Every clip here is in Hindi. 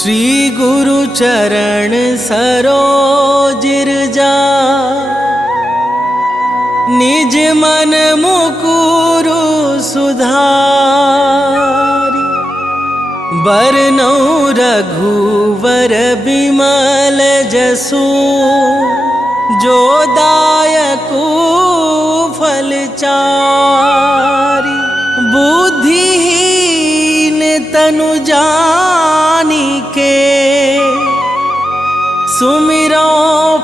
श्री गुरु चरण सरोज जा निज मन मुकुरु सुधारि बरनौ रघुवर बिमल जसु जो दायकु फल चारि बुद्धिहीन तनु जानिके सुमिरो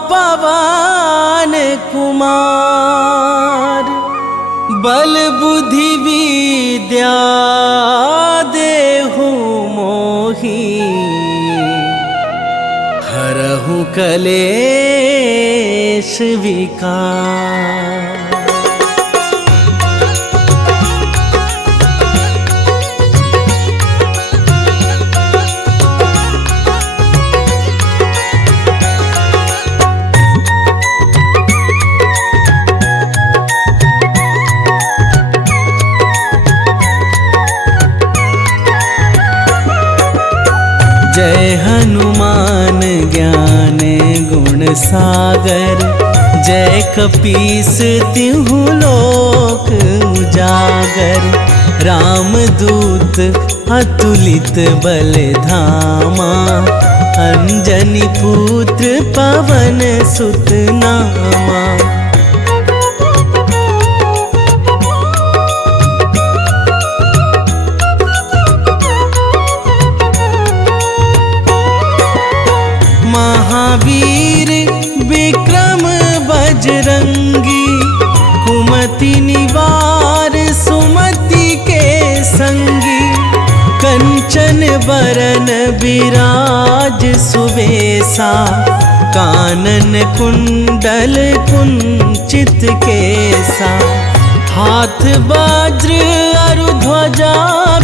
पवन कुमार बल बुद्धि विद्या देहु मोहि हरहु कलेश विकार। जय हनुमान ज्ञान गुण सागर, जय कपीस तिहु लोक उजागर। रामदूत अतुलित बल धामा, अंजनी पुत्र पवन सुत नामा। महावीर विक्रम बजरंगी, कुमति निवार सुमति के संगी। कंचन बरन विराज सुबेसा, कानन कुंडल कुंचित केसा। हाथ वज्र अरु ध्वजा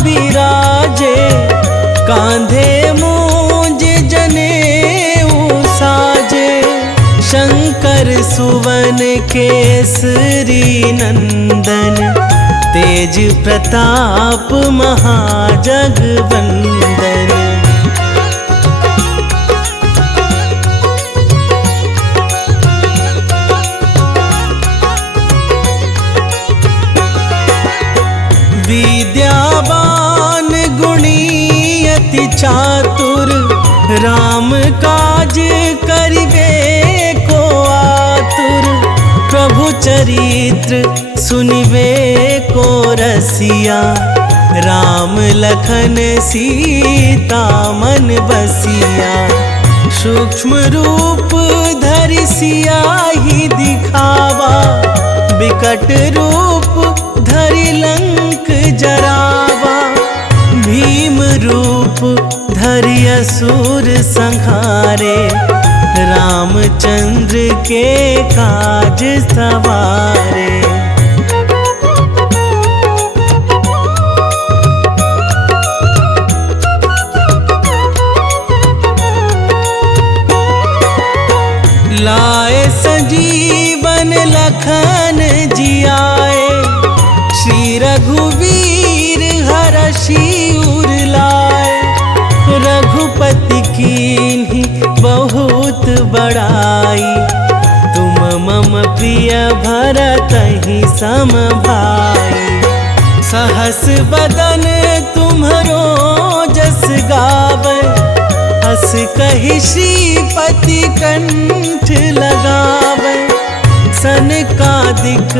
बिराजे, कांधे मूंज जनेऊ साजे। शंकर सुवन केसरी नंदन, तेज प्रताप महाजगवंदन। विद्यावान गुणी अति चातुर, राम काज करिबे को आतुर। प्रभु चरित्र सुनिबे को रसिया, राम लखन सीता मन बसिया। सूक्ष्म रूप धरि सियाहि दिखावा, बिकट रूप धरि लंक जरावा। भीम रूप धरि असुर संहारे, रामचंद्र के काज सवारे। लाए संजीवन लखन जियाए, श्री रघुवीर हरषि उर लाए। रघुपति कीन्ही बहुत बड़ाई, तुम मम प्रिय भरतहि सम भाई। सहस बदन तुम्हरो जस गावै, हस कहि श्रीपति कंठ लगावै। सनकादिक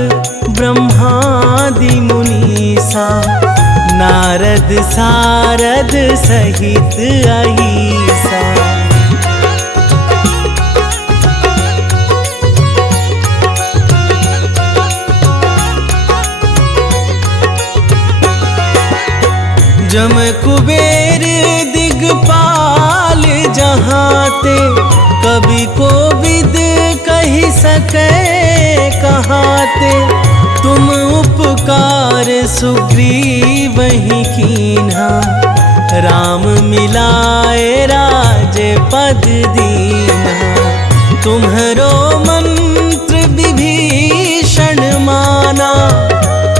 ब्रह्मादि मुनीसा, नारद सारद सहित अहीसा। जम कुबेर दिगपाल जहाते, कवि कोविद कहि सकै कहाते। तुम उपकार सुग्रीवहि कीन्हा, राम मिलाए राजपद दीन्हा। तुम्हरो मंत्र विभीषण माना,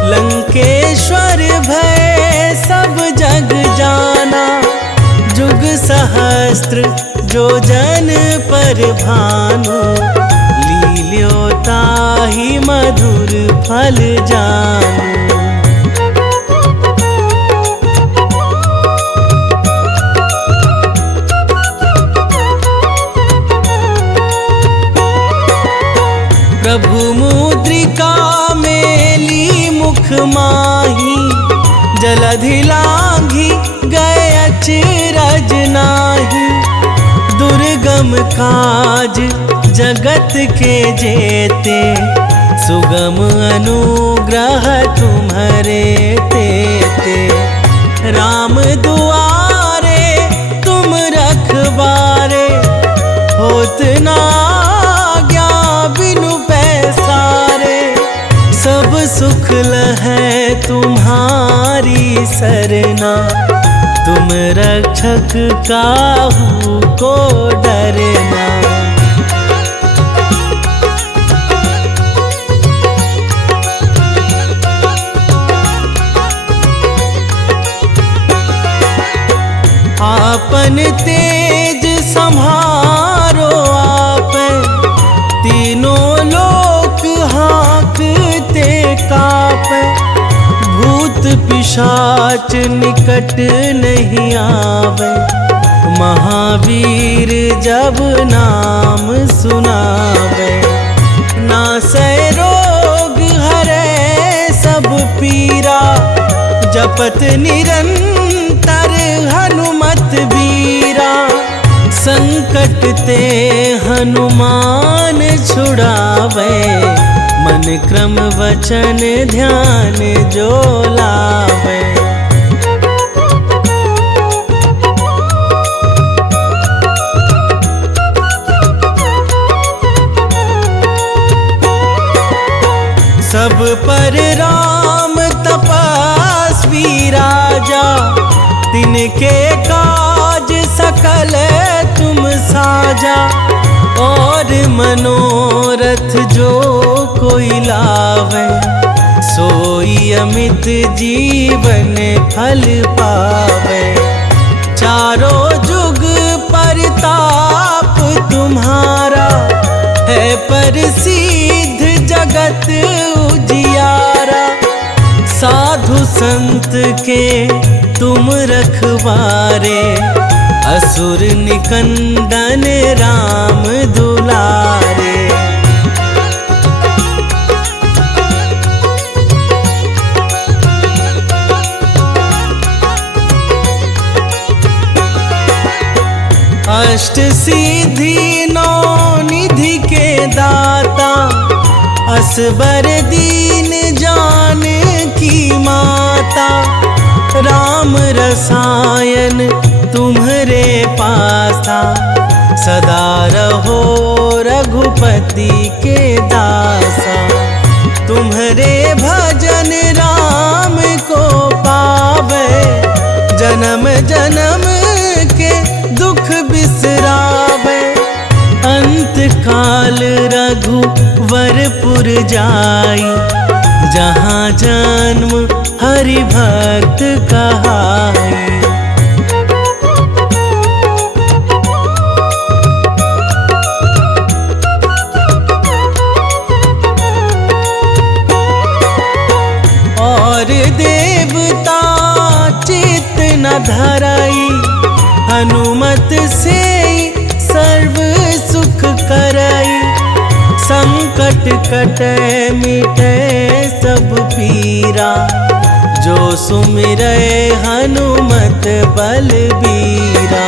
लंकेश्वर भय सब जग जाना। जुग सहस्त्र जो जन पर भानु, लील्यो ताहि मधुर फल जानू। प्रभु मुद्रिका मेली मुख माही, जलधि लांघि गए अचरज नाही। दुर्गम काज जगत के जेते, सुगम अनुग्रह तुम्हारे तेते। राम दुआरे तुम रखवारे, होत ना आज्ञा बिनु पैसारे। सब सुख लहै तुम्हारी सरना, तुम रक्षक काहू को डरना। आपन तेज संभारो आप, तीनों लोक हाँकते कापे। भूत पिशाच निकट नहीं आवे, महावीर जब नाम सुनावे। नासै रोग हरै सब पीरा, जपत निरंतर हनुमत बीरा। संकट ते हनुमान छुड़ावे, मन क्रम वचन ध्यान जो लावे। सब पर राम तपस्वी राजा, तिनके काज सकल तुम साजा। और मनोरथ जो कोई लावे, सोई अमित जीवन फल पावे। चारों जुग परताप तुम्हारा, है प्रसिद्ध जगत उजियारा। साधु संत के तुम रखवारे, असुर निकंदन राम दुलारे। अष्ट सिद्धि नौ निधि के दाता, असबर दीन जानकी माता। राम रसायन तुम्हरे पासा, सदा रहो रघुपति के दासा। तुम्हरे भजन राम को पावे, जन्म जन्म के दुख बिसरावे। अंत काल रघुवरपुर जाई, जहाँ जन्म हरि भक्त कहाई। और देवता चित्त न धराई, हनुमत से सर्व सुख कराई। संकट कटे मिटे सब पीरा, जो सुमिरै हनुमत बलबीरा।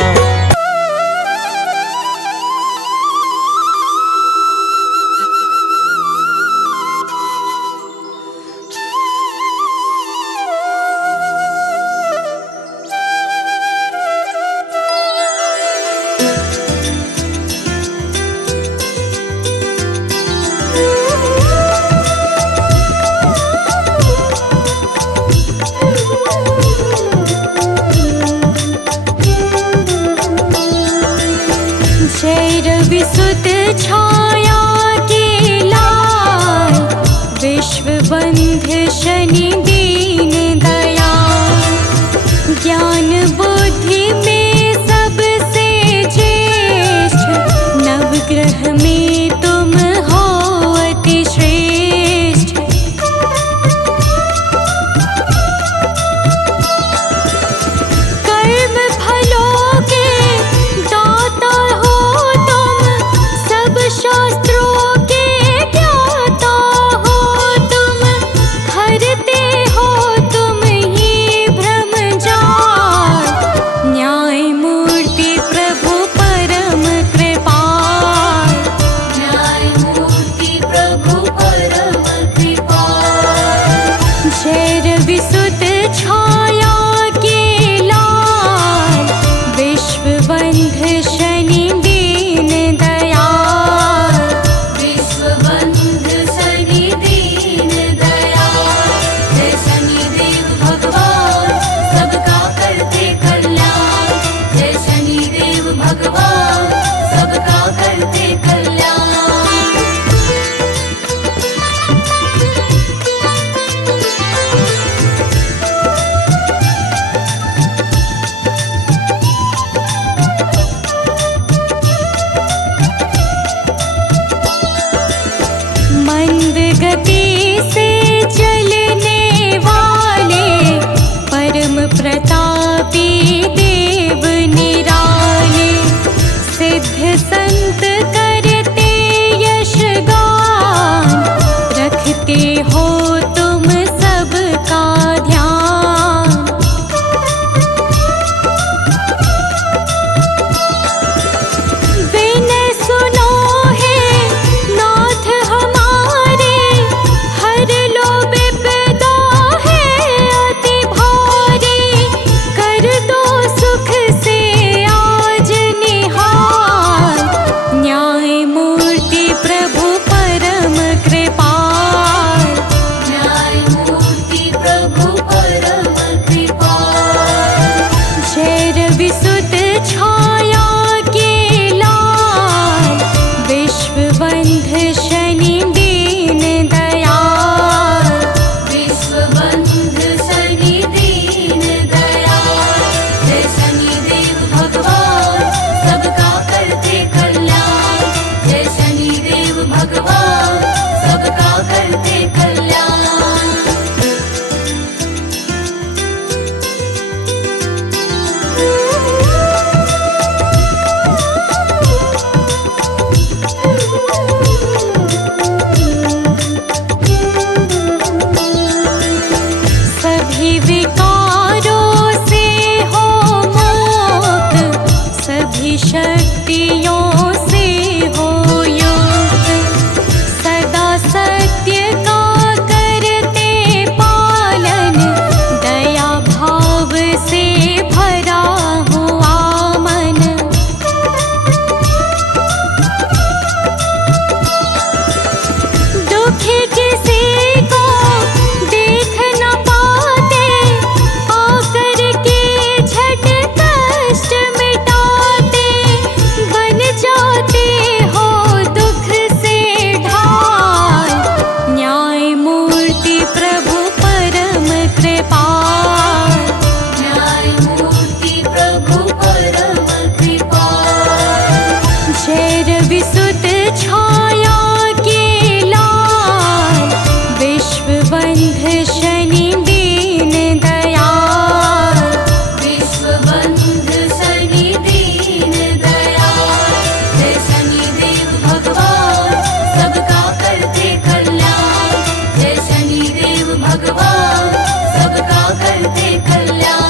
विसुत छाया के लाल, विश्व बंध शनि दीन दयाल। ज्ञान बुद्धि में सबसे ज्येष्ठ, नवग्रह में तुम हो अति श्रेष्ठ। कर्म फलों के दाता हो तुम, सब शास्त्रों के ज्ञाता हो तुम। हरते मंद गति से चलने वाले परम प्रतापी देव निराले, सिद्ध संत करते यश गान, रखते हो तुम सबका ध्यान। विनय सुनो हे नाथ हमारे, हर लो विपदा है अति भारी, कर दो सुख से आज निहाल, न्याय मूर्ति प्रभु परम कृपाल, न्याय मूर्ति प्रभु परम कृपाल। जय रवि सुत छाया के लाल, विश्व बंध शनि दीन दयाल, विश्व बंध शनि दीन दयाल। जय शनिदेव भगवान सबका करते कल्याण, जय शनिदेव भगवान सबका करते कल्याण। सभी विकारों से हो मुक्त, सभी शक्तियों से हो युक्त, सदा सत्य का करते पालन, दया भाव से भरा हुआ मन। दुखी किसी को देख न पाते, आकर के झट कष्ट मिटाते, बन जाते हो दुख से ढाल, न्याय मूर्ति प्रभु परम कृपाल, न्याय मूर्ति प्रभु परम कृपाल। जय रवि सुत छाया के लाल, विश्व बंध शनि दीन दयाल, विश्व बंध शनि दीन दयाल। जय शनिदेव भगवान सबका करते कल्याण, जय शनिदेव भगवान सबका करते कल्याण।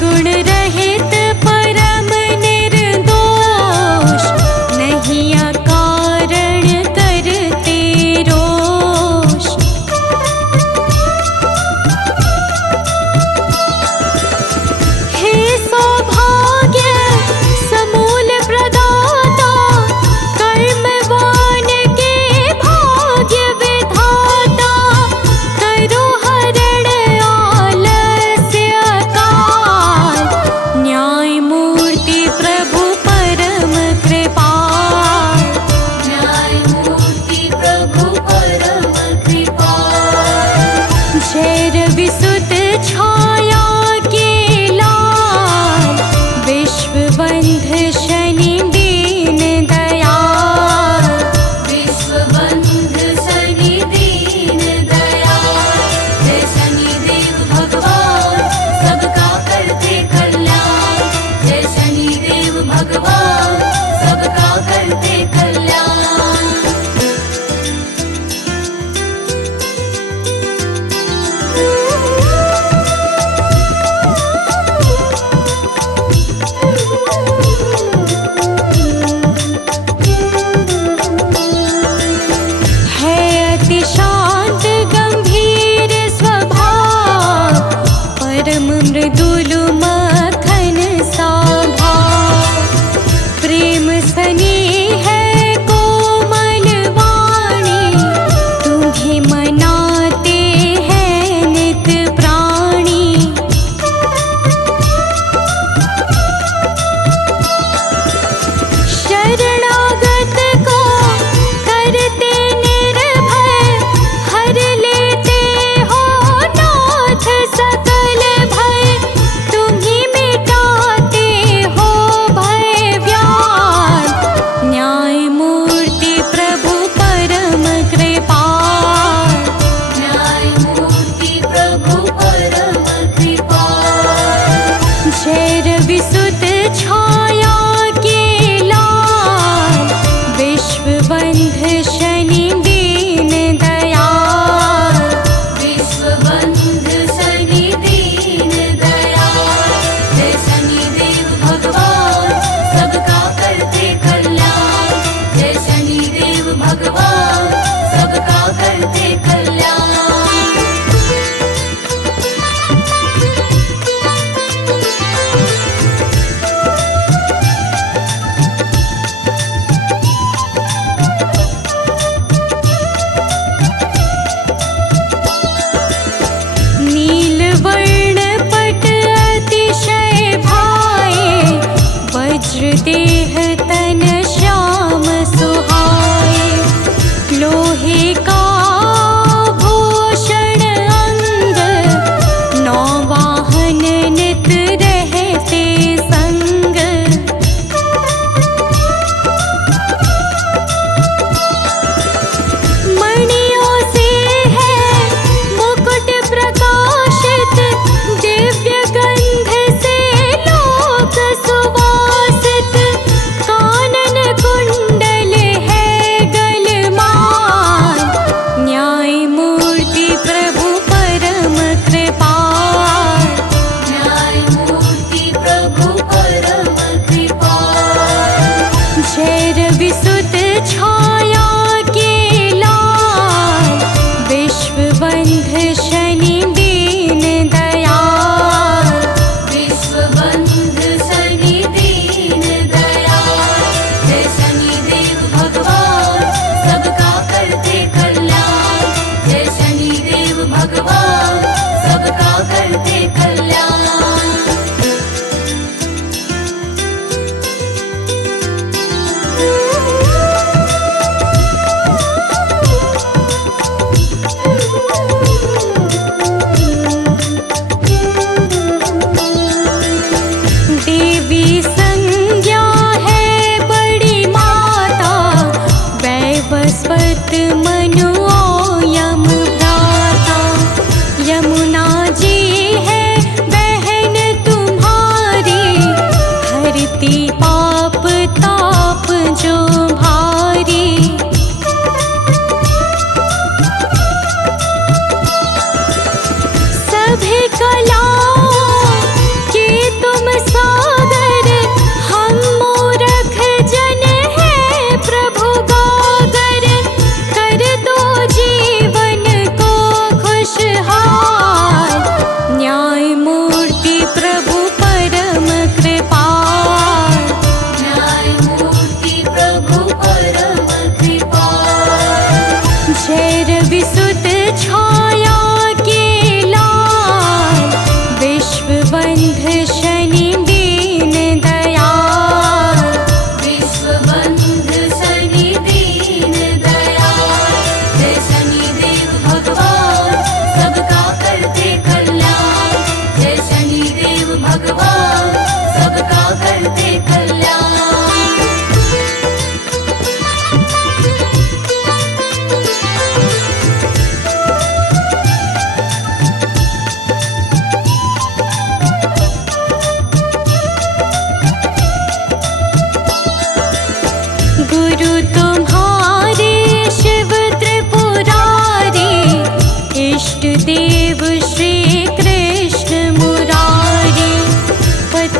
गुण रहित परम निर्दोष, नहीं अकारण करते रोष। हे सौभाग्य समूल प्रदाता, कर्मवान के भाग्य विधाता, करो हरण आलस्य काल, न्याय मूर्ति प्रभु परम कृपाल। न्याय मूर्ति प्रभु परम कृपाल। जय रविसुत छाया के लाल, विश्वबंध शनि दीन दयाल। विश्वबंध शनि दीन दयाल। जय शनिदेव भगवान सबका करते कल्याण। जय शनिदेव भगवान सबका करते कल्याण। है अति शांत गंभीर स्वभाव, परम मृदुल मखन सा भाव। प्रेम स्नेह है कोमल वाणी, तुम्हें मनाते हैं नित प्राणी। शरणागत को करते निर्भय, हर लेते हो नाथ सकल भय। तुम्हीं मिटाते हो भय व्याल, न्याय मूर्ति प्रभु परम कृपाल। न्याय मूर्ति प्रभु परम कृपाल। जय रविसुत छाया के लाल, विश्वबंध शनि दीन दयाल। विश्वबंध शनि दीन दयाल। जय शनिदेव भगवान सबका करते कल्याण। जय शनिदेव भगवान सबका करते कल्याण। नीलवर्ण पट अतिशय भाए, वज्र देह तन श्याम सुहाए। लोहे का भूषण अंग, नौ वाहन नित रहते संग। मणियों से है मुकुट प्रकाशित, दिव्य गंध से लोक सुवासित। कानन कुंडल है गलमान, न्याय मूर्ति प्रभु परम कृपाल। न्याय मूर्ति प्रभु परम कृपाल। जय रविसुत छाया के लाल, विश्वबंध शनि दीन दयाल। विश्वबंध शनि दीन दयाल। जय शनिदेव भगवान सबका करते कल्याण। जय शनिदेव भगवान सबका करते कल्याण। देवी संज्ञा है बड़ी माता, वैवस्वत मनु यम भ्राता। यमुना जी है बहन तुम्हारी, हरती पाप ताप जो भारी। सभी कलाओं के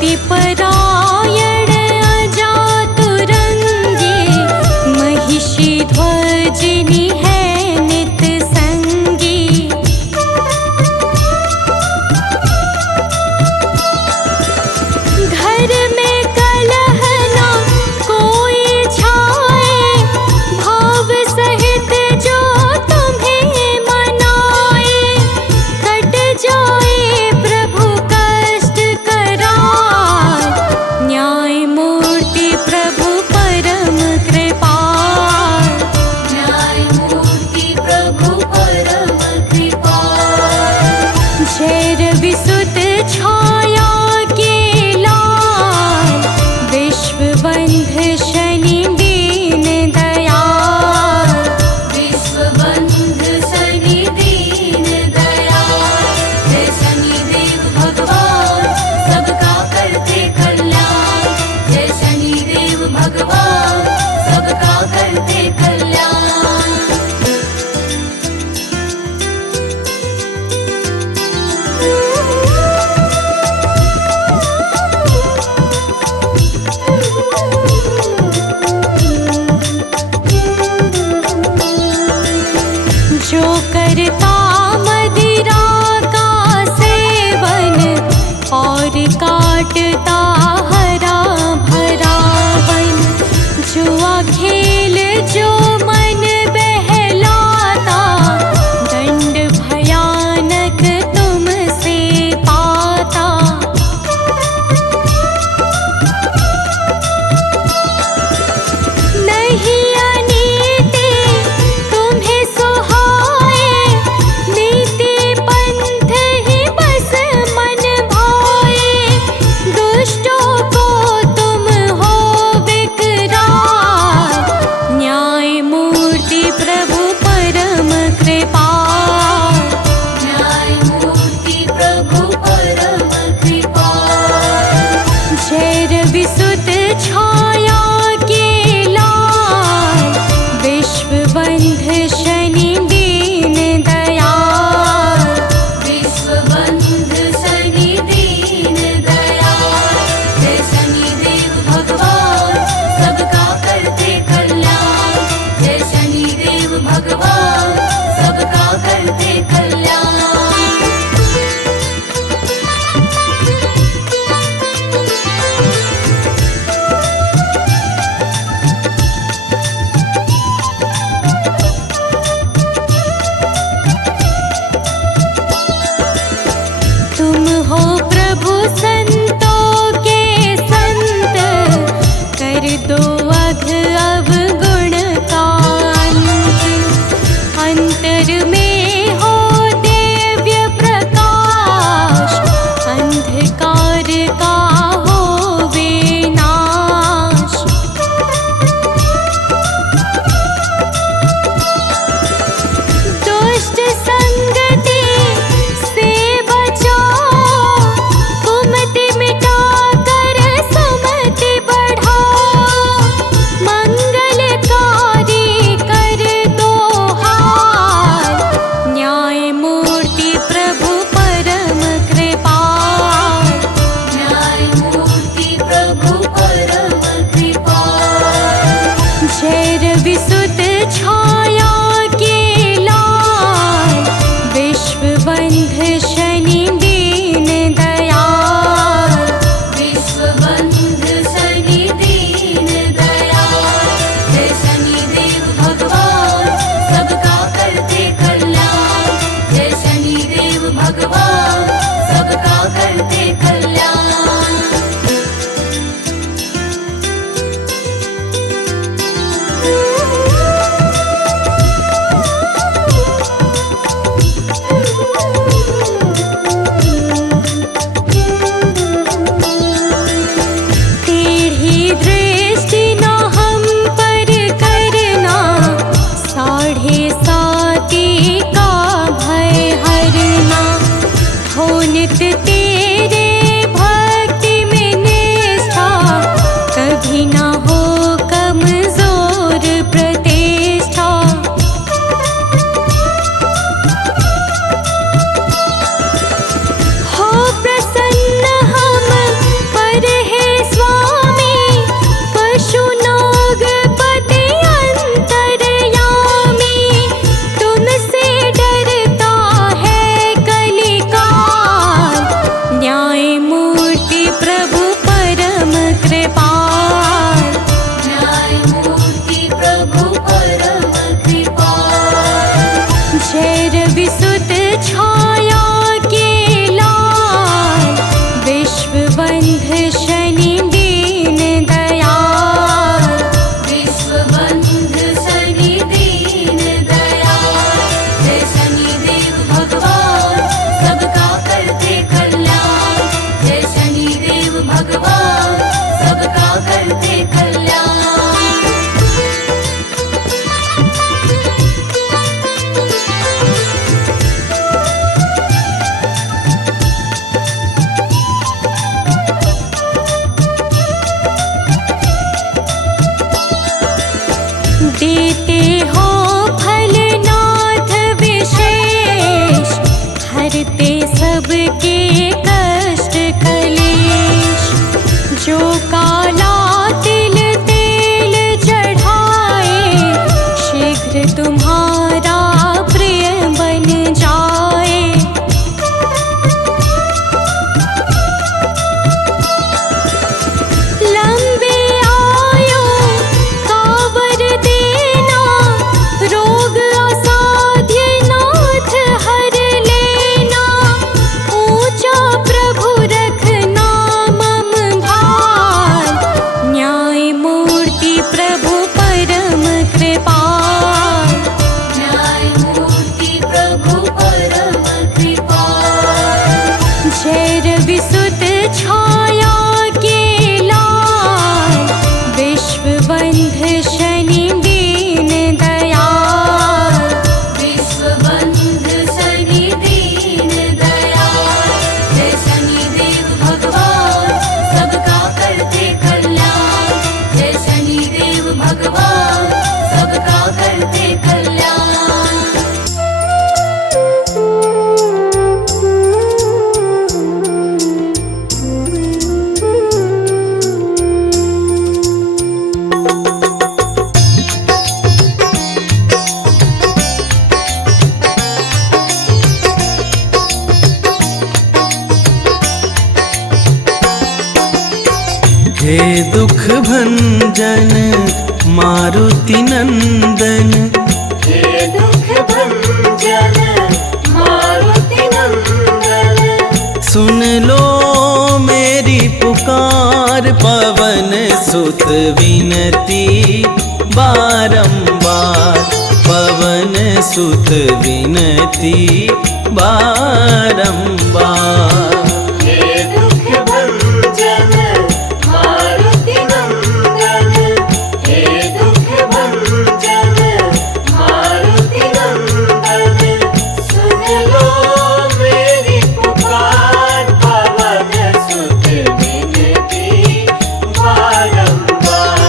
हे परायण अजातुरंगी, महिषी ध्वजिनी है नित संगी। घर में कलह ना कोई छाए, भाव सहित जो तुम्हें मनाए। कट जाए प्रभु कष्ट करार, देते हो फलनाथ विशेष, हरते सबके कष्ट कलेश। जो काला तिल तेल चढ़ाए, शीघ्र तुम्हारा प्रिय बन जाए। लंबे आयु का वर देना, रोग असाध्य नाथ हर लेना। ऊंचा प्रभु रखना मम भार, न्याय मूर्ति प्रभु परम कृपाल। न्याय मूर्ति प्रभु परम कृपाल। जय रवि सुत छाया के लाल, विश्वबंध शनि दीन दयाल। विश्वबंध शनि दीन दयाल। जय शनिदेव भगवान, सबका करते कल्याण। जय शनिदेव भगवान, सबका करते कल्याण। हे दुख भंजन मारुति नंदन, हे दुख भंजन मारुति नंदन। सुन लो मेरी पुकार, पवन सुत विनती बारंबार। पवन सुत विनती बारंबार। हे दुख भंजन मारुति नंदन। हे दुख भंजन मारुति नंदन। सुन लो मेरी पुकार, पवन सुत विनती बारंबार।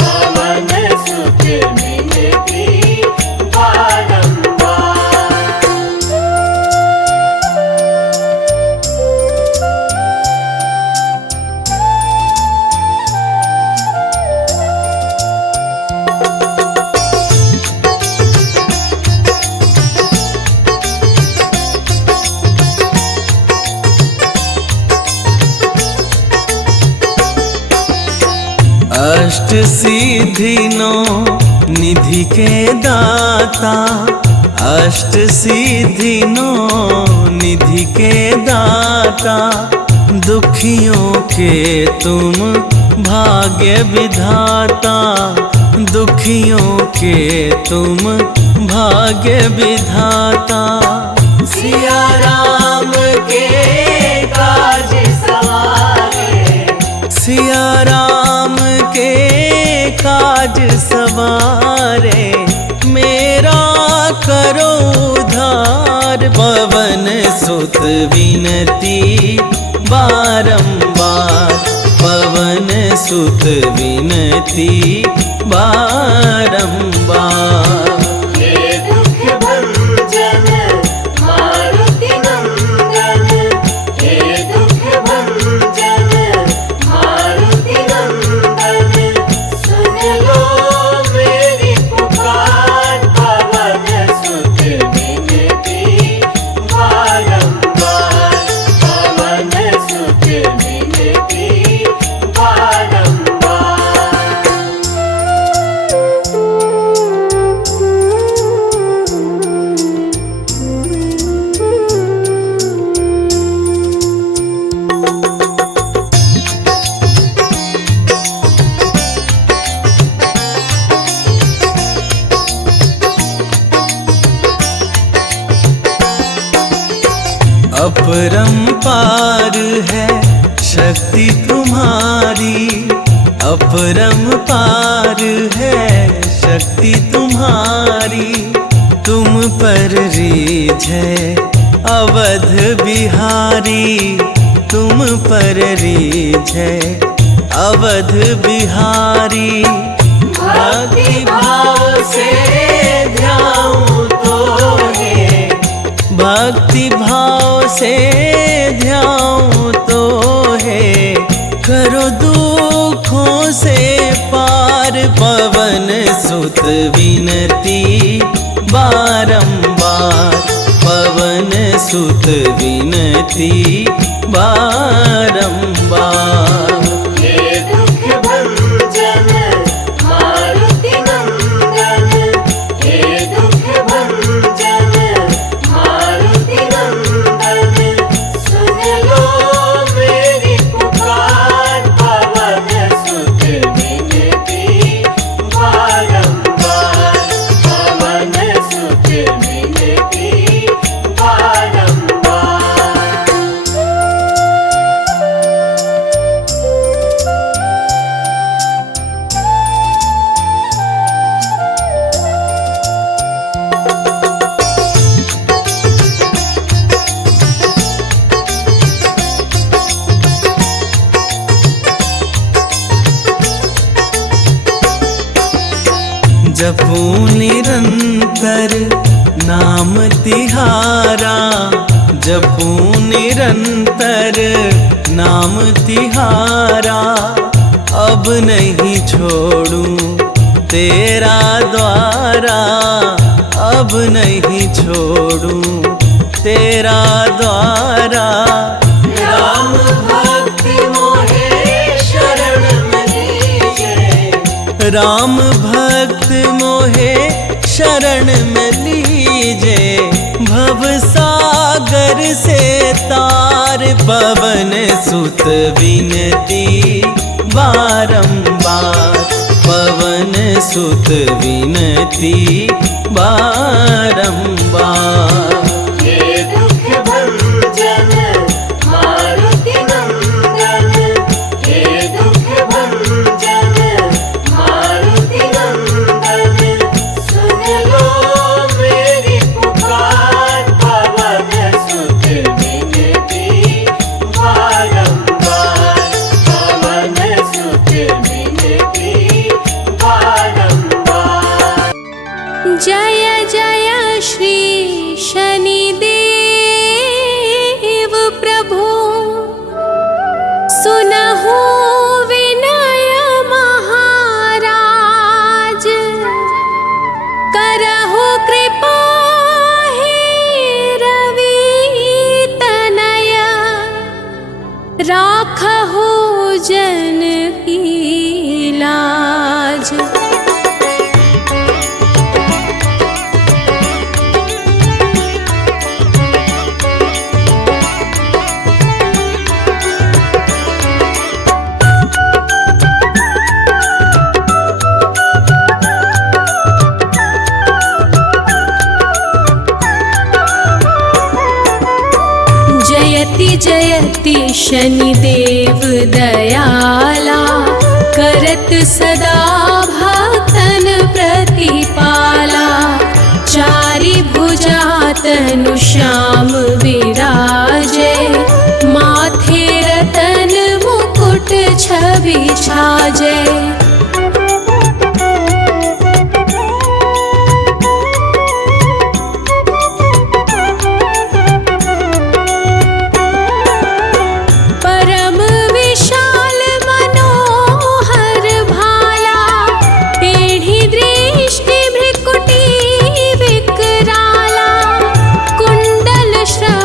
पवन सुत विनती बारंबार। अष्ट सिद्धि नौ निधि के दाता। अष्ट सिद्धि नौ निधि के दाता। दुखियों के तुम भाग्य विधाता। दुखियों के तुम भाग्य विधाता। सिया राम के काज सवारे। सिया राम के काज सवारे। मेरा करो उद्धार, पवन सुत विनती बारंबार। पवन सुत विनती बारंबार। हे दुख भंजन मारुति नंदन। हे दुख भंजन मारुति नंदन। सुन लो मेरी पुकार, पवन सुत विनती बारंबार। पवन सुत विनती बारंबार। अपरंपार है शक्ति तुम्हारी। अपरंपार है शक्ति तुम्हारी। तुम पर रीझ है अवध बिहारी। तुम पर रीझ है अवध बिहारी। भक्ति भाव से ध्याऊं तो है, भक्ति भाव से ध्याऊं तो है, करो दुखों से पार पवन सुत विनती बारंबार, पवन सुत विनती बारंबार। हे दुख भंजन मारुति नंदन, हे दुख भंजन मारुति नंदन, सुन लो मेरी पुकार, पवन सुत विनती बारंबार, पवन सुत विनती बारंबार। जपूं निरंतर नाम तिहारा, जपूं निरंतर नाम तिहारा, अब नहीं छोड़ूं तेरा द्वारा, अब नहीं छोड़ूं तेरा द्वारा। राम भक्ति मोहे शरण में लीजे, राम भक्त मोहे शरण में लीजे, भव सागर से तार पवन सुत विनती बारंबार, पवन सुत विनती बारंबार। हे दुख भंजन मारुति नंदन, हे दुख भंजन मारुति नंदन, सुन लो मेरी पुकार, पवन सुत विनती बारंबार, पवन सुत विनती बारंबार। जय जय श्री शनिदेव प्रभु, सुनहु विनय महाराज, करहु कृपा हे रवि तनय, राखहु जन की लाज। जयति जयति शनिदेव दयाला, करत सदा भक्तन प्रतिपाला, चारि भुजा तनु श्याम विराजे, माथे रतन मुकुट छवि छाजे। श्रवण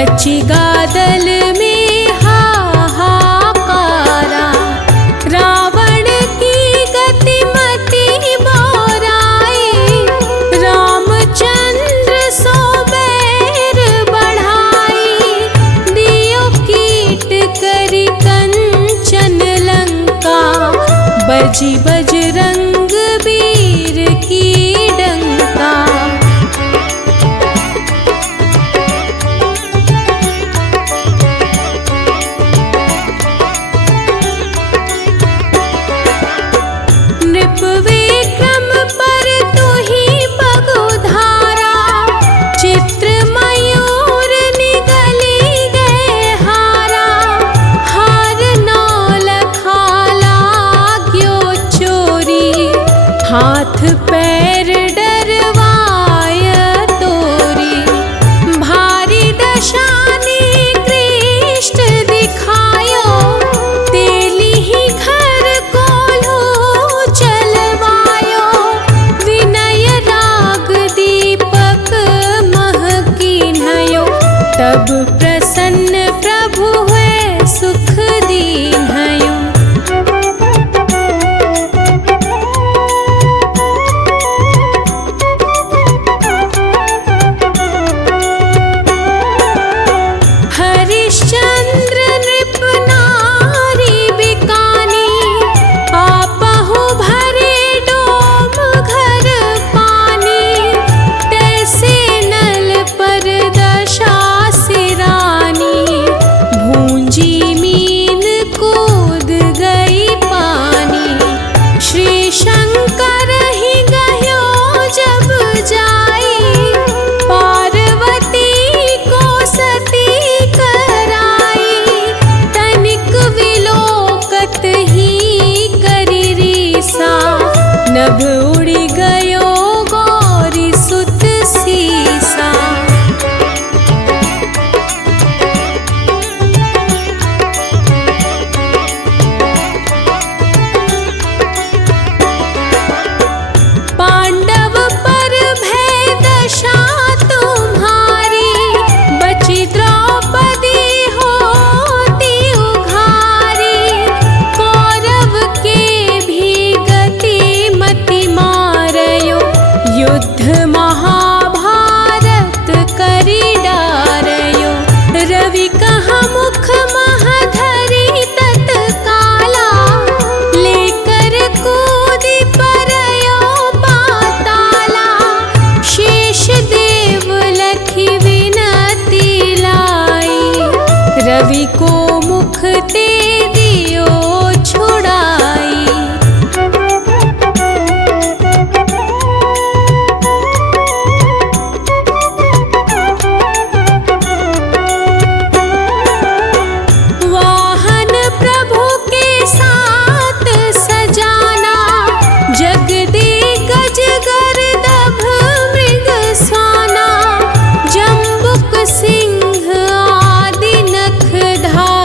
मची गादल में हाहाकारा, रावण की गतिमति बोराई, रामचंद्र सो बैर बढ़ाई, दियो कीट करी कंचन लंका, बजी बजरंग वीर की डंका। नृप विक्रम पर तुही पगुधारा, चित्र मयूर निगली गए हारा, हार नौ लखा लाग्यो चोरी, हाथ पैर डरवाय तोरी, भारी दशानी कृष्ण दिखायो, तेली ही घर कोल्हू चलवायो, विनय राग दीपक मह कीन्हयो, तब प्रसन्न प्रभु हुए सुख दीन्हयो। हरिश्चंद्र नृप नारी बिकानी, आपहु भरे डोम घर पानी, तैसे नल पर दशा सिरानी, भूंजी मीन कूद गई पानी, श्री शंकर ही गयो जब जाई, पार्वती को सती कराई, तनिक विलोकत ही करी रीसा, नभ उड़ी गयो गौरी सुत सीसा। पांडव पर भय दशा तुम्हारी, बची द्रौपदी होती उघारी, कौरव के भी गति मति मारयो, युद्ध महाभारत करी डारयो, रवि कहा मुख महधरी तत्काला, लेकर कूदी परयो पाताला, शेष देव लखी विनती लाई, रवि को मुख ते दियो छुड़ाई। वाहन प्रभु के साथ सजाना, जगदिग्गज गर्दभ मृग स्वाना, जम्बुक सिंह आदि नखधारी,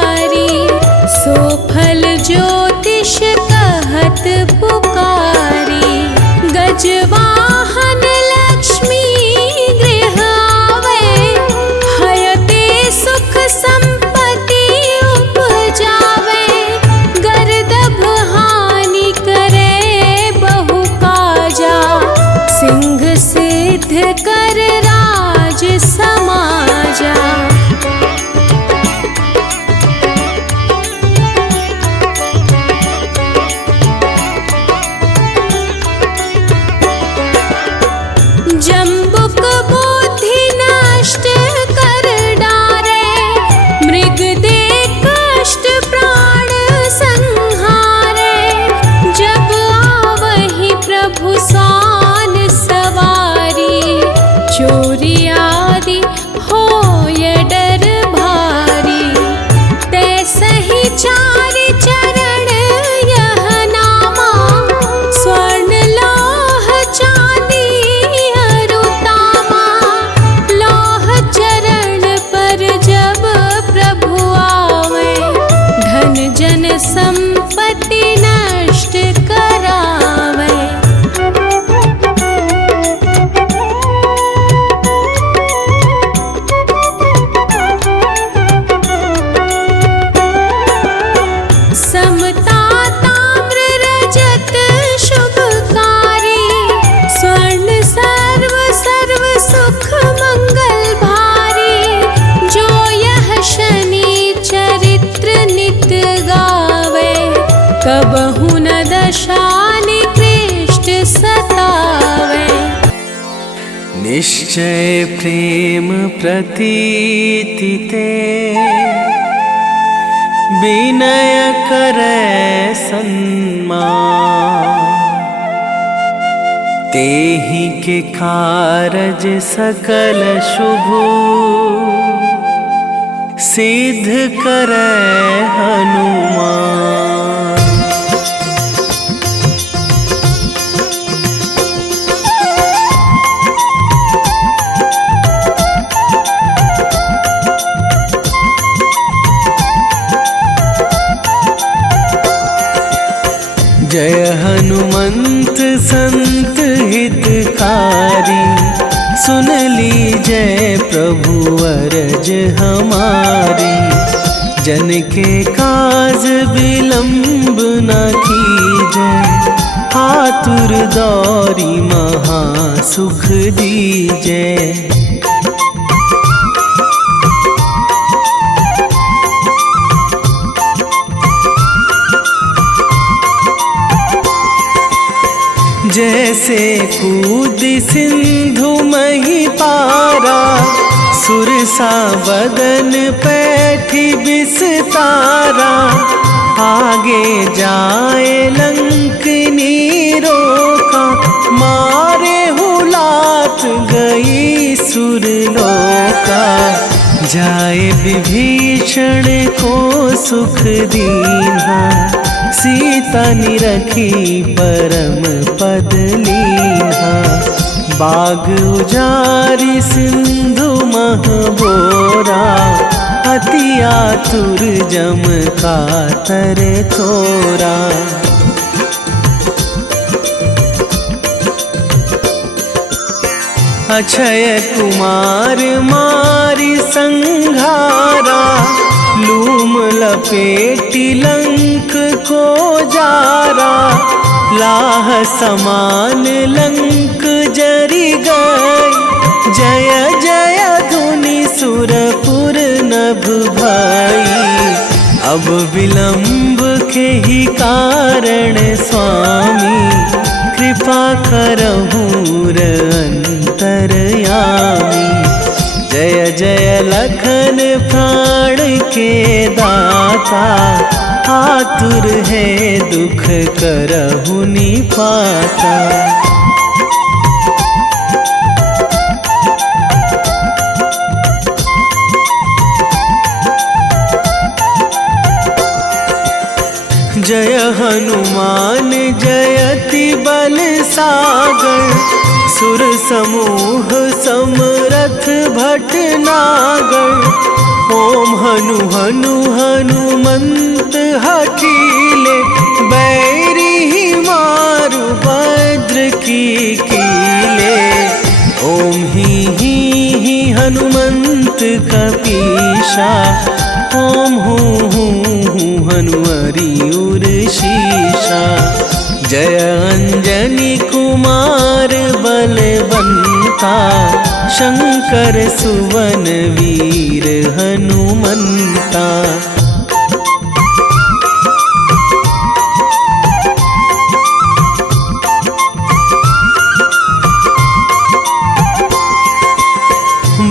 कबहु न दशा निकृष्ट सतावे। निश्चय प्रेम प्रतीति ते विनय करे सन्मान। तेहि के कारज सकल शुभ सिद्ध करे हनुमान। जय हनुमंत संत हितकारी, सुन लीजय प्रभु अरज हमारी। जन के काज विलंब न कीजय, आतुर दौरी महा सुख दीजय। जैसे कूद सिंधु मही पारा, सुरसा बदन पैठी बिस्तारा। आगे जाए लंकनी रोका, मारे हुलात गई सुरलोका। जाए विभीषण को सुख दीन्हा, सीता निरखी परम पद लीन्हा। बाग उजारी सिंधु महबोरा, अति आतुर जम कातर थोरा। अक्षय कुमार मारी संघारा, लूम लपेटी लंक को जारा। लाह समान लंक जरी गई, जय जय धुनि सुरपुर नभ भई। अब विलंब के ही कारण स्वामी, कृपा करहु अंतरयामी। जय जय लखन प्राण के दाता, आतुर है दुख करहु निपाता। जय हनुमान जयति बल सागर, सुर समूह समरथ भटनागर। ओम हनु हनु हनुमंत हठीले, बैरी मारु भद्र की कीले। ओम ही हनुमंत कपीशा, ओम हूँ हनुमरी उर शीशा। जय अंजनी कुमार बलवंता, शंकर सुवन वीर हनुमंता।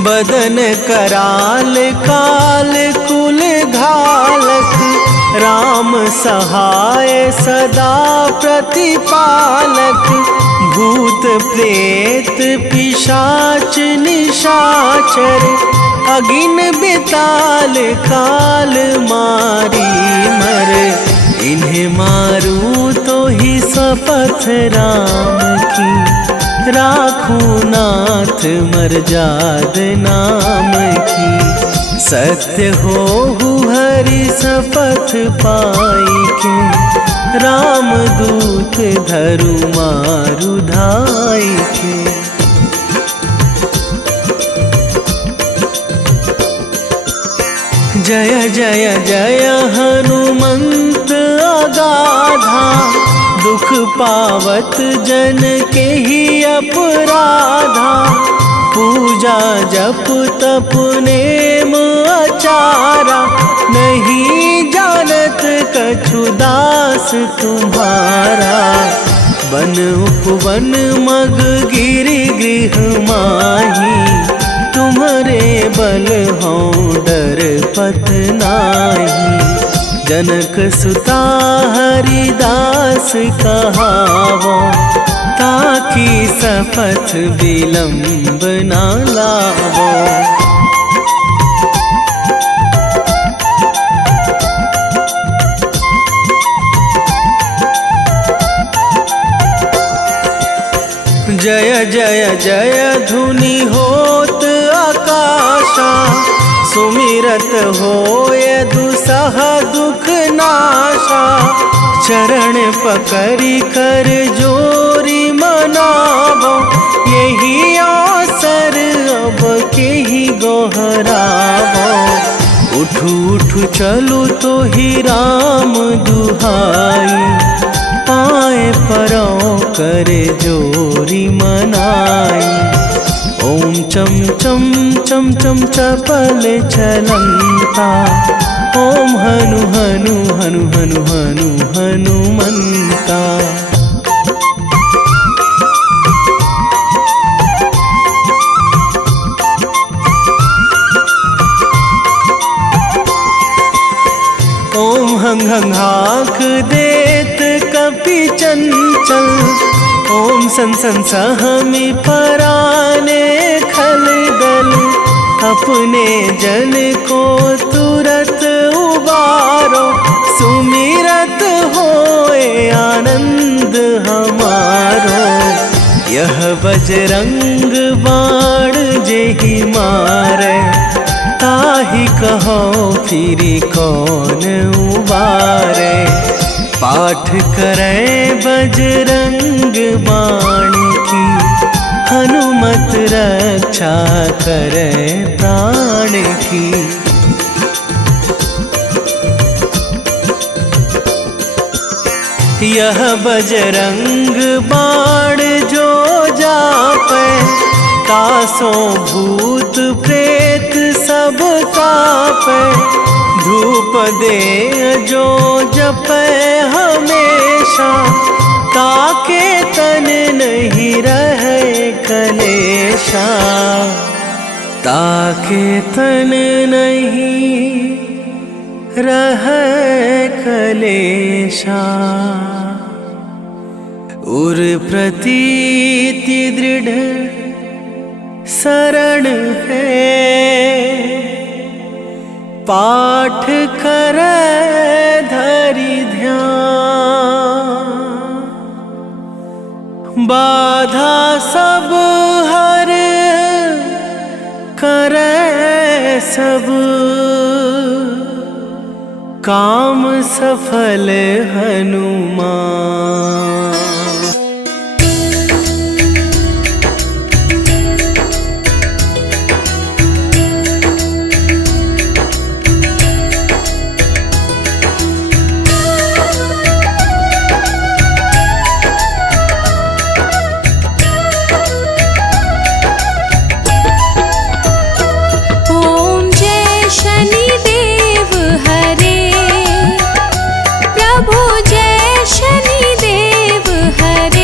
बदन कराल काल कुल घालक, राम सहाय सदा प्रतिपालक। भूत प्रेत पिशाच निशाचर, अगिन बिताल काल मारी मर। इन्हें मारू तो ही शपथ राम की, राखूं नाथ मर्याद नाम की। सत्य होहु हरि शपथ पाई के, राम दूत धरु मारु धाई के। जय जय जय हनुमंत अगाधा, दुख पावत जन के ही अपराधा। पूजा जप तप नेम आचारा, नहीं जानत कछु दास तुम्हारा। बन उपवन मग गिरि गृह माही, तुम्हारे बल हों डर पत नाही। जनक सुता हरिदास कहावो, ताकि सपथ विलंब ना लावो। जय जय जय धुनि होत आकाशा, सुमिरत होय दुसह दुख नाशा। चरण पकड़ी कर जोरी मनावो, यही अवसर अब के ही गोहरावो। उठू उठू चलू तो ही राम दुहाई, पाए परो करे जोरी मनाई। ओम चम चम चम चम चपल चलंता, ओम हनु हनु हनु हनु हनु हनुमंता। ओम हंग हंग हाक देत कपि चंचल, ओम सन सन सहमी पराने खल दल। अपने जन को तुरत उबारो, सुमिरत होए आनंद हमारो। यह बजरंग बाण जेहि मारे, ताहि कहो फिरी कौन उबारे। पाठ करें बजरंग बाण की, हनुमत रक्षा करे प्राण की। यह बजरंग बाण जो जापे, तासों भूत प्रेत सब कापे। धूप दे जो जपे हमेशा, ताके तन नहीं रहे कलेशा। ताके तन नहीं रहे कलेशा। उर प्रतीति दृढ़ शरण है, पाठ करे धरि ध्यान। बाधा सब हर करे सब, काम सफल हनुमान। प्रभु जय शनिदेव हरे।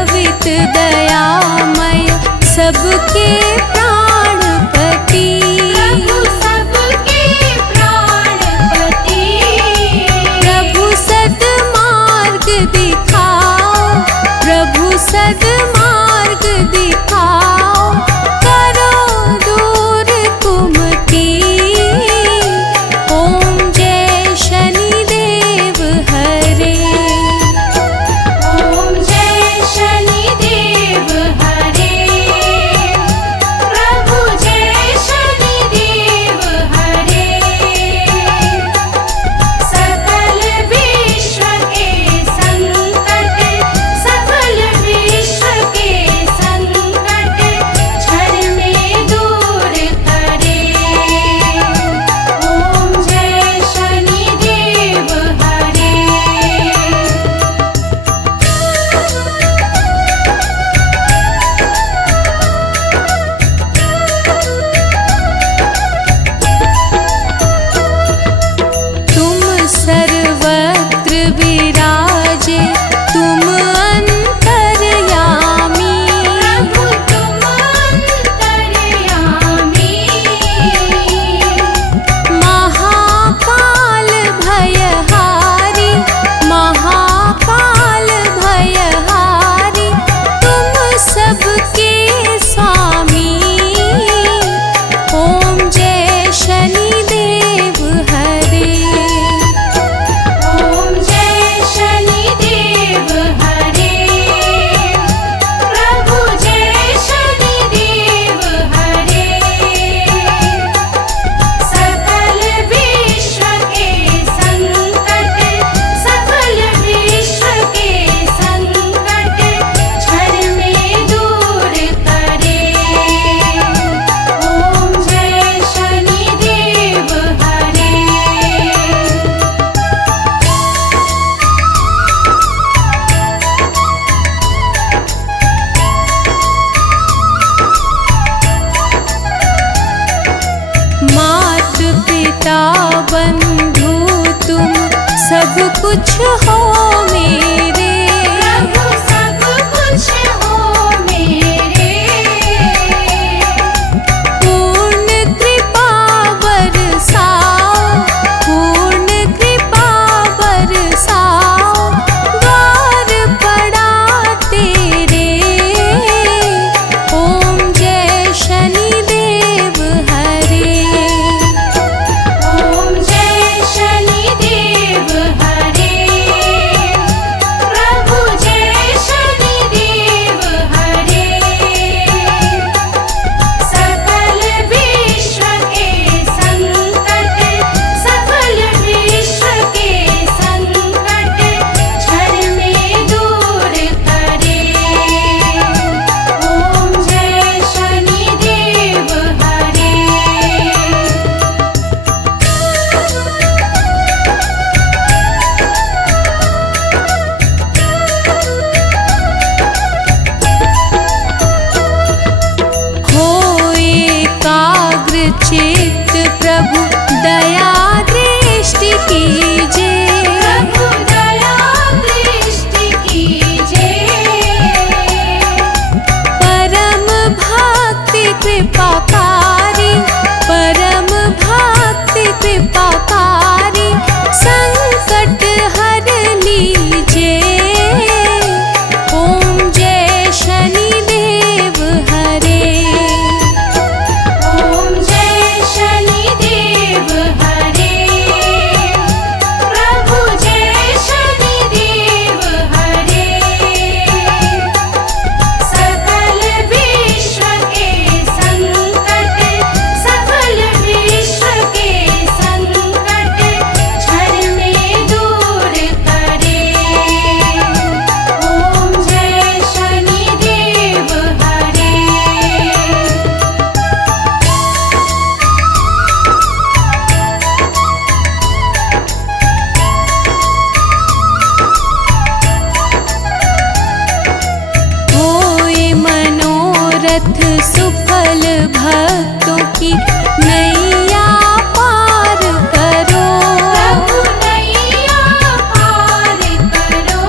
पवित दयामय सबके प्राणपति। प्रभु सबके प्राणपति। प्रभु सद्मार्ग दिखाओ, प्रभु सद्मार्ग दिखाओ, करो दूर कुमति। ओम जय शनिदेव हरे। ओम जय शनिदेव हरे। प्रभु जय शनिदेव हरे। सकल विश्व के संकट, सकल विश्व के संकट क्षण में दूर करे। ओम जय शनिदेव हरे। तुम सर्वत्र विराजे, तुम अंतर्यामी। प्रभु तुम अंतर्यामी। महाकाल भयहारी, महाकाल भयहारी, तुम सबके स्वामी। ओम जय शनिदेव हरे। ओम जय शनिदेव हरे। प्रभु जय शनिदेव हरे। सकल विश्व के संकट, सकल विश्व के संकट क्षण में दूर करे। ओम जय शनिदेव हरे। मात पिता बंधु तुम सब कुछ हो मेरे। प्रभु सब कुछ हो मेरे। पूर्ण कृपा बरसाओ, पूर्ण कृपा बरसाओ, द्वार पड़ा तेरे। ओम जय शनिदेव हरे। ओम जय शनिदेव हरे। प्रभु जय शनिदेव हरे। सकल विश्व के संकट, सकल विश्व के संकट क्षण में दूर करे। ओम जय शनिदेव हरे। हो एकाग्र चित्त प्रभु दया दृष्टि कीजे। प्रभु दया दृष्टि कीजे। परम भक्ति कृपाकारी, परम भक्ति कृपाकारी, संकट हर लीजे। ओम जय शनिदेव हरे। ओम जय शनिदेव हरे। प्रभु जय शनिदेव हरे। सकल विश्व के संकट, सकल विश्व के संकट क्षण में दूर करे। ओम जय शनिदेव हरे। होए मनोरथ सुफल भक्तों की नैया पार करो। प्रभु नैया पार करो।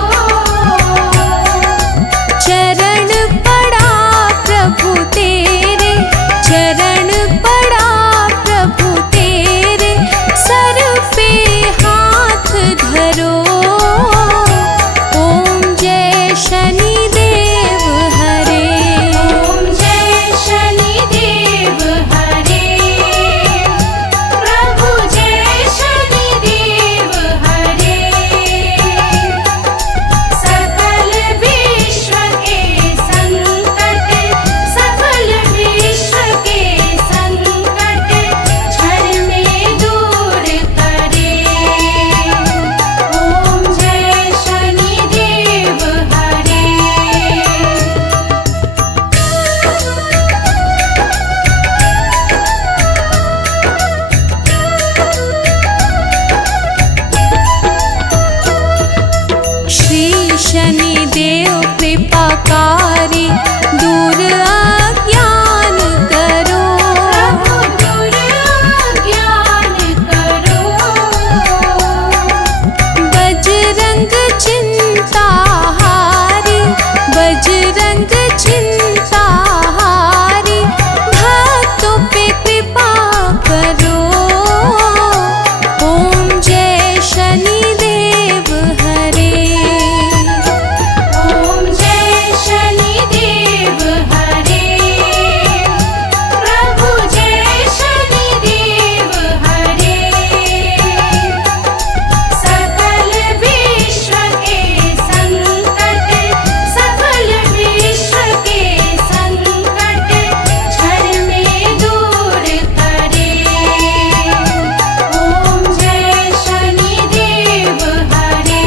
तारी दूर अज्ञान करो। प्रभु दूर अज्ञान करो। बजरंग चिंता हारी, बजरंग चिंता हारी, भक्तों पे कृपा करो। ओम जय शनिदेव हरे। ओम जय शनिदेव हरे। प्रभु जय शनिदेव हरे। सकल विश्व के संकट, सकल विश्व के संकट क्षण में दूर करे। ओम जय शनिदेव हरे।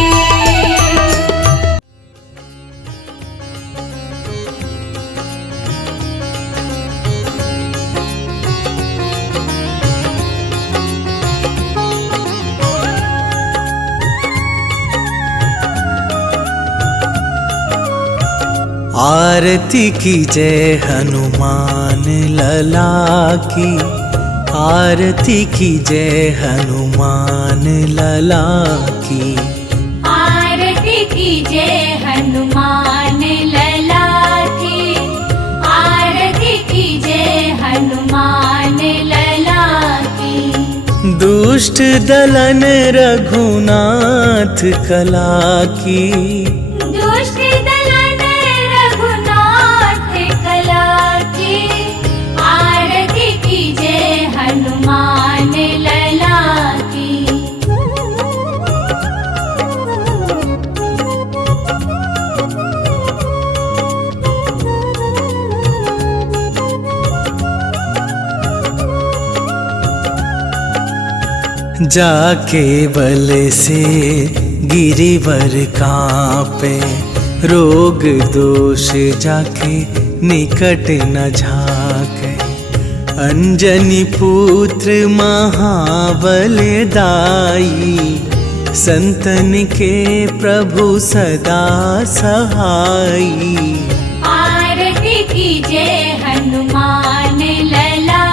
आरती की जय हनुमान लला की, आरती की जय हनुमान लला की। आरती की जय हनुमान लला की। आरती की जय हनुमान लला की। दुष्ट दलन रघुनाथ कला की, दुष्ट दलन रघुनाथ कला की। आरती की जय हनुमान लला की। जाके बल से गिरिवर कांपे, रोग दोष जाके निकट न झाके। अंजनी पुत्र महाबल दाई, संतन के प्रभु सदा सहाई। आरती की जय हनुमान लला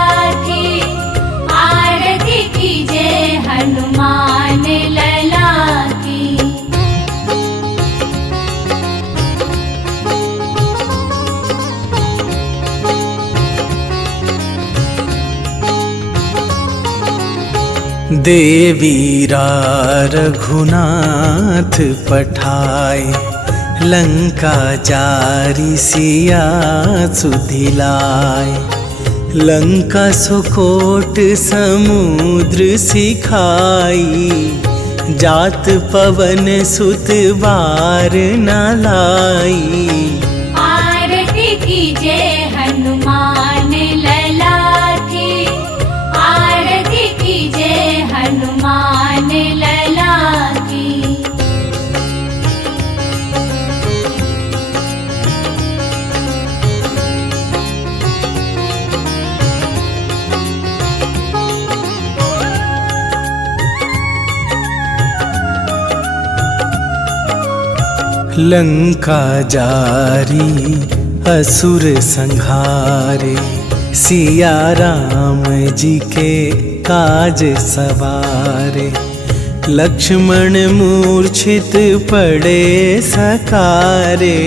की। आरती की जय हनुमान लला की। देवीरा रघुनाथ पठाए, लंका जारी सिया सुधिलाए। लंका सुकोट समुद्र सिखाई, जात पवन सुत बार न लाई। आरती की जय हनुमान लला की। आरती की जय हनुमान लला की। लंका जारी असुर संहारे, सिया राम जी के काज सवारे। लक्ष्मण मूर्छित पड़े सकारे,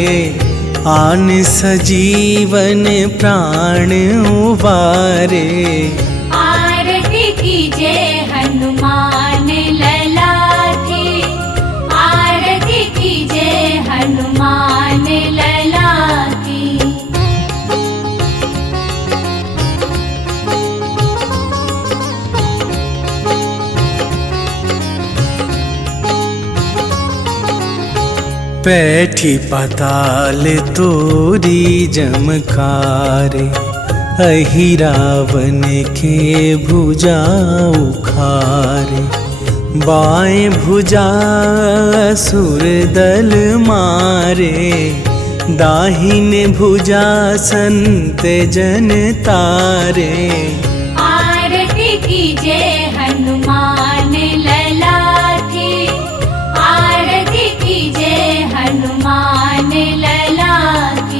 आन सजीवन प्राण उबारे। आरती की जय हनुमान लला की। आरती की जय हनुमान लला की। पैठी पाताल तोरी जमकारे, अहि रावण के भुजा उखारे। बाएं भुजा असुर दल मारे, दाहिने भुजा संत जन तारे। आरती की जय हनुमान लला की। आरती की जय हनुमान लला की।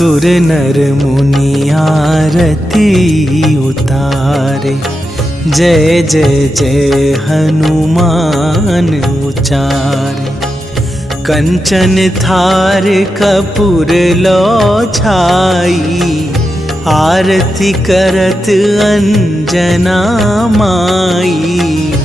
सुर नर मुनि आरती उतारे, जय जय जय हनुमान उचारे। कंचन थार कपूर लो छाई, आरती करत अंजना माई।